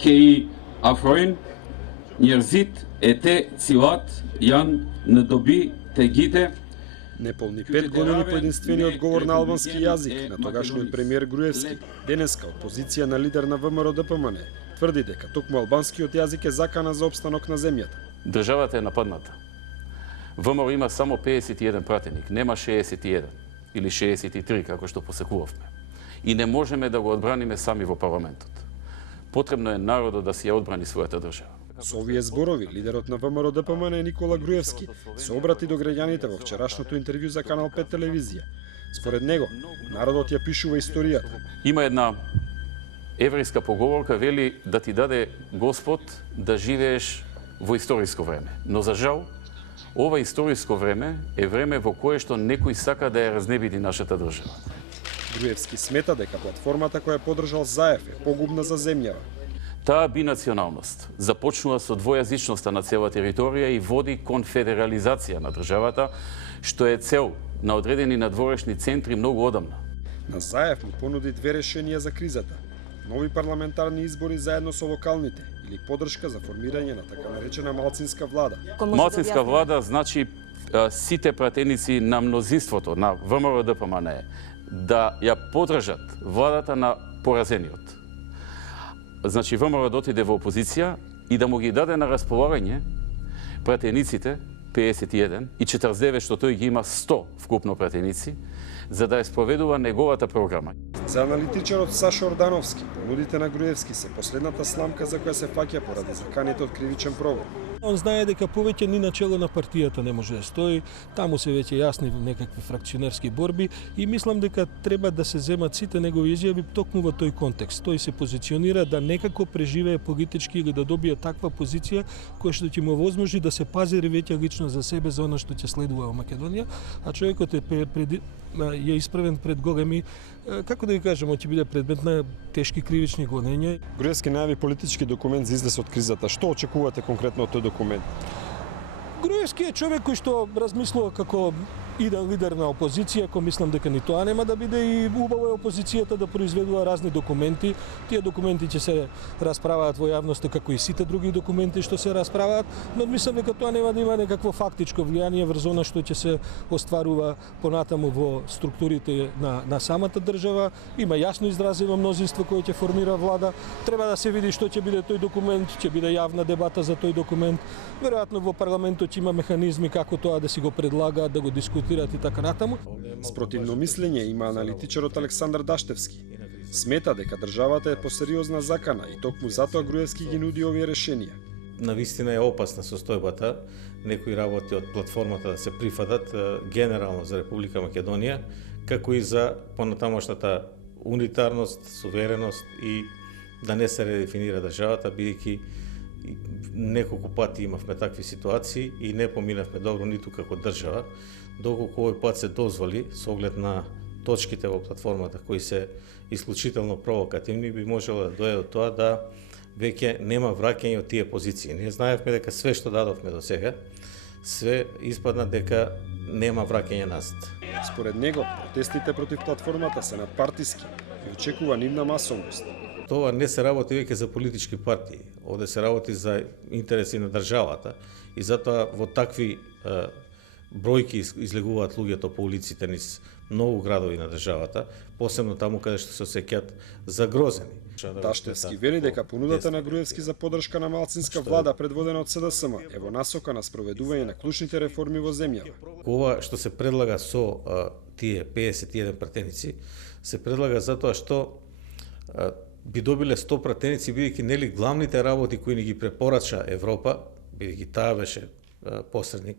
кеи афроин нjerëzit e te cilat janë në dobi të gjite. Неполни 5 години по единствениот говор на албански јазик на тогашниот премиер Груевски, денеска опозиција на лидер на ВМРО ДПМН тврди дека токму албанскиот јазик е закана за опстанок на земјата. Државата е нападната. ВМРО има само 51 пратеник, нема 61 или 63 како што посекувавме. И не можеме да го одбраниме сами во парламентот. Потребно е народот да си ја одбрани својата држава. Со овие зборови, лидерот на ВМРО ДПМН Никола Груевски се обрати до граѓаните во вчерашното интервју за Канал 5 телевизија. Според него, народот ја пишува историјата. Има една еврејска поговорка, вели да ти даде Господ да живееш во историско време. Но за жал, ова историско време е време во кое што некој сака да ја разнебиди нашата држава. Груевски смета дека платформата која поддржал Заев е погубна за земјава. Таа бинационалност започнува со двојазичноста на цела територија и води кон федерализација на државата, што е цел на одредени надворешни центри многу одамна. На Заев му понуди две решенија за кризата. Нови парламентарни избори заедно со локалните или поддршка за формирање на така наречена малцинска влада. Малцинска влада значи сите пратеници на мнозинството на ВМРО ДПМН да ја поддржат владата на поразениот. Значи ВМРО да отиде во опозиција и да му ги даде на располагање пратениците 51 и 49 што тој ги има 100 вкупно пратеници за да ја спроведува неговата програма. За аналитичарот Сашо Ордановски, понудите на Груевски се последната сламка за која се фаќа поради заканите од кривичен прогон. Он знае дека повеќе ни начело на партијата не може да стои, таму се веќе јасни некакви фракционерски борби и мислам дека треба да се земат сите негови изјави токму во тој контекст. Тој се позиционира да некако преживее политички или да добие таква позиција која што ќе му возможи да се пазари веќе лично за себе за она што ќе следува во Македонија, а човекот е исправен пред големи, како да ги кажеме, ќе биде предмет на тешки кривични гонења. Груевски најави политички документ за излез од кризата. Што очекувате конкретно од тој документ? Груевски е човек кој што размислува како иден лидер на опозиција, кој мислам дека ни тоа нема да биде и убаво е опозицијата да произведува разни документи. Тие документи ќе се расправаат во јавноста како и сите други документи што се расправаат, но мислам дека тоа нема да има некакво фактичко влијание врз она што ќе се остварува понатаму во структурите на самата држава. Има јасно изразено мнозинство кое ќе формира влада. Треба да се види што ќе биде тој документ, ќе биде јавна дебата за тој документ. Веројатно во парламентот има механизми како тоа да си го предлагаат, да го дискутираат и така натаму. Спротивно мислење има аналитичарот Александар Даштевски. Смета дека државата е посериозна закана и токму затоа Груевски ги нуди овие решенија. Навистина е опасна состојбата, некои работи од платформата да се прифатат генерално за Република Македонија, како и за понатамошната унитарност, сувереност и да не се редефинира државата, бидејќи неколку пати имавме такви ситуации и не поминавме добро ниту како држава, доколку овој пат се дозволи со оглед на точките во платформата кои се исклучително провокативни, би можело да дојде до тоа да веќе нема враќање од тие позиции. Ние знаевме дека све што дадовме до сега, све испадна дека нема враќање назад. Според него, протестите против платформата се надпартиски и очекува нивна масовност. Тоа не се работи веќе за политички партии, овде се работи за интереси на државата и затоа во такви бројки излегуваат луѓето по улиците низ многу градови на државата, посебно таму каде што се осеќаат загрозени. Даштевски вели дека понудата на Груевски за поддршка на малцинска влада предводена од СДСМ е во насока на спроведување на клучните реформи во земјава. Ова што се предлага со тие 51 пратеници, се предлага затоа што би добиле 100 пратеници, бидејќи нели главните работи кои ни ги препорача Европа, бидејќи таа беше посредник,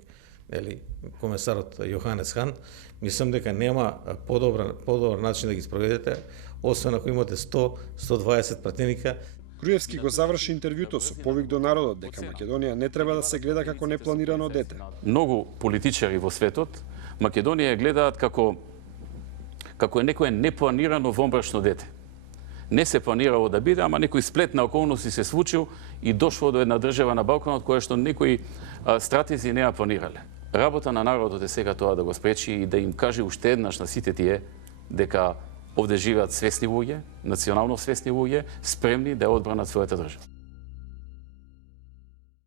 нели комесарот Јоханес Хан, мислам дека нема подобар начин да ги спроведете, освен ако имате 100-120 пратеника. Груевски го заврши интервјуто со повик до народот дека Македонија не треба да се гледа како непланирано дете. Многу политичари во светот Македонија ја гледаат како е некое непланирано вонбрашно дете. Не се планирало да биде, ама некој сплет на околности се случил и дошло до една држава на Балканот која што некои стратези не ја планирале. Работа на народот е сега тоа да го спречи и да им каже уште еднаш на сите тие дека Овде живеат свесни луѓе, национално свесни луѓе, спремни да ја одбранат својата држава.